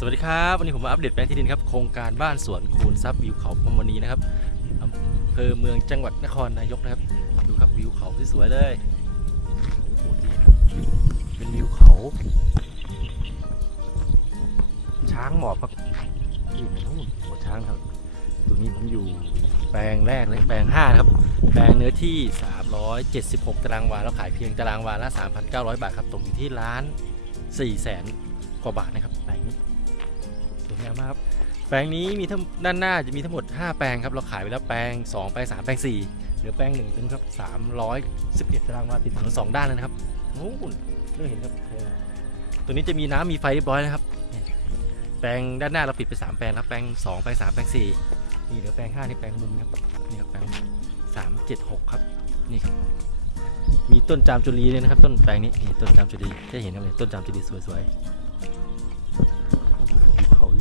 สวัสดีครับ วันนี้ผมมาอัปเดตแปลงที่ดินครับ โครงการบ้านสวนคูนทรัพย์วิวเขาพรหมณีนะครับอำเภอเมืองจังหวัดนครนายกนะครับ ดูครับวิวเขาที่สวยเลยโอ้โหดีครับเป็นวิวเขา ช้างหมอบครับอยู่ในนู่นหัวช้างครับตรงนี้ผมอยู่แปลงแรกเลยแปลง5นะครับ แปลงเนื้อที่ 376 ตารางวาแล้วขายเพียงตารางวาละ 3,900 บาทครับตกอยู่ที่ล้าน4แสนกว่าบาทนะครับ วยงามมากครับแปลงนี้มีทั้งด้านหน้าจะมีทั้งหมด 5 แปลงครับเราขายไปแล้วแปลง 2 แปลง 3 แปลง 4 เหลือแปลงหนึ่งเป็นครับ311ตารางวาติดถนนสองด้านเลยนะครับนู่นเราเห็นครับตัวนี้จะมีน้ำมีไฟเรียบร้อยนะครับ แปลงด้านหน้าเราปิดไป 3 แปลงแล้วแปลง 2 แปลง 3 แปลง 4 นี่เหลือแปลง5นี่แปลงมุมครับนี่ครับแปลง376 ครับนี่ครับมีต้นจามจุลีเลยนะครับ ต้นแปลงนี้นี่ต้นจามจุลีจะเห็นครับเนี่ยต้นจามจุลีสวยๆ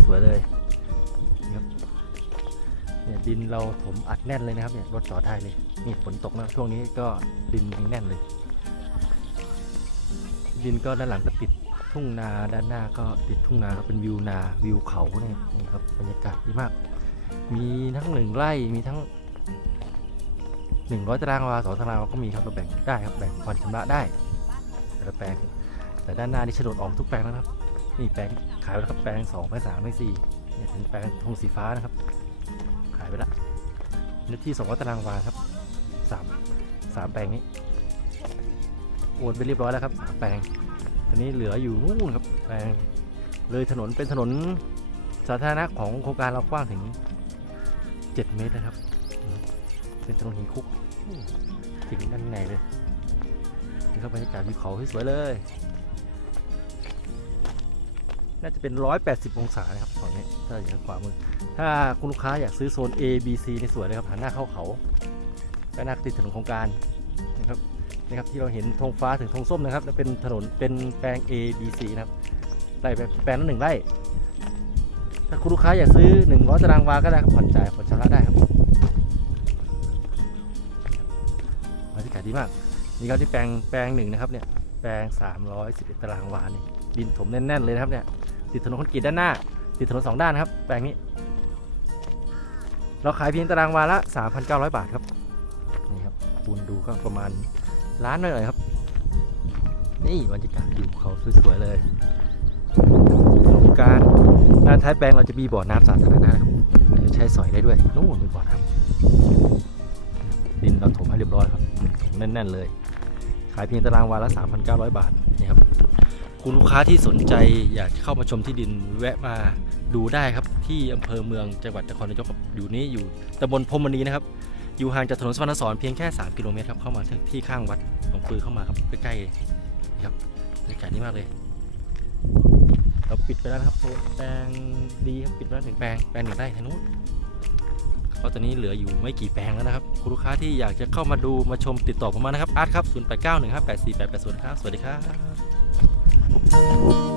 สวยเลยครับเนี่ยดินเราถมอัดแน่นเลยนะครับเนี่ยรถจอดได้เลยนี่ฝนตกนะช่วงนี้ก็ดินยังแน่นเลย ดินก็ด้านหลังก็ติดทุ่งนาด้านหน้าก็ติดทุ่งนาก็เป็นวิวนาวิวเขาเนี่ยนี่ครับบรรยากาศดีมาก มีทั้งหนึ่งไร่มีทั้งหนึ่งร้อยตารางวาสองตารางวาก็มีครับเราแบ่งได้ครับแบ่งผ่อนชำระได้แต่ละแปลงแต่ด้านหน้านี่โฉนดออกทุกแปลงแล้วนะครับ นี่แปลงขายไปแล้วครับแปลงสองแปลงสามแปลงสี่เนี่ยถึงแปลงธงสีฟ้านะครับ ขายไปละเนื้อที่สองร้อยตารางวาครับสามสามแปลงนี้โอนไปเรียบร้อยแล้วครับสามแปลงตอนนี้เหลืออยู่นู่นครับแปลงเลยถนนเป็นถนนสาธารณะของโครงการเรากว้างถึง 7 เมตรนะครับ เป็นถนนหินคุกถึงด้านในเลยนี่ครับบรรยากาศวิวเขาที่สวยเลย น่าจะเป็น 180 องศานะครับฝั่งนี้ถ้าอย่างขวามือ ถ้าคุณลูกค้าอยากซื้อโซน A B C ในสวยเลยครับหันหน้าเข้าเขาก็หน้าติดถนนโครงการนะครับนะครับที่เราเห็นธงฟ้าถึงธงส้มนะครับแล้วเป็นถนนเป็นแปลง A B C นะครับไร่แบบแปลงละหนึ่งไร่ ถ้าคุณลูกค้าอยากซื้อ100ตารางวาก็ได้ครับผ่อนจ่ายผ่อนชำระได้ครับบรรยากาศดีมากนี่ครับที่แปลงแปลงหนึ่งนะครับเนี่ย แปลง 311 ตารางวานี่ดินถมแน่น ๆ เลยนะครับเนี่ยติดถนนคอนกรีตด้านหน้า ติดถนนสองด้านครับ แปลงนี้ เราขายเพียงตารางวาละ 3,900 บาทครับ นี่ครับปูนดูก็ประมาณล้านหน่อยๆครับ นี่บรรยากาศอยู่เขาสวย ๆ เลยโครงการด้านท้ายแปลงเราจะมีบ่อน้ำสาธารณะนะครับจะใช้สอยได้ด้วยนู่นมีบ่อน้ำดินเราถมให้เรียบร้อยครับถมแน่น ๆ เลยายเพียงตารางวาละ 3,900 บาทนี่ครับคุณลูกค้าที่สนใจอยากเข้ามาชมที่ดินแวะมาดูได้ครับที่อำเภอเมืองจังหวัดนครนายกอยู่นี้อยู่ตำบลพรมณีนะครับ อยู่ห่างจากถนนสวรรณสอนเพียงแค่ 3 กิโลเมตรครับเข้ามาที่ข้างวัดหลวงปือเข้ามาครับใกล้ๆนี่ครับบรรยากาศดีมากเลยเราปิดไปแล้วครับโซนแปลงดีครับปิดไปแล้วหนึ่งแปลงแปลงหนึ่งไร่ทางนู้น เพราะตอนนี้เหลืออยู่ไม่กี่แปลงแล้วนะครับ คุณลูกค้าที่อยากจะเข้ามาดูมาชมติดต่อผมมานะครับอาร์ตครับ 0891584880 ครับ สวัสดีครับ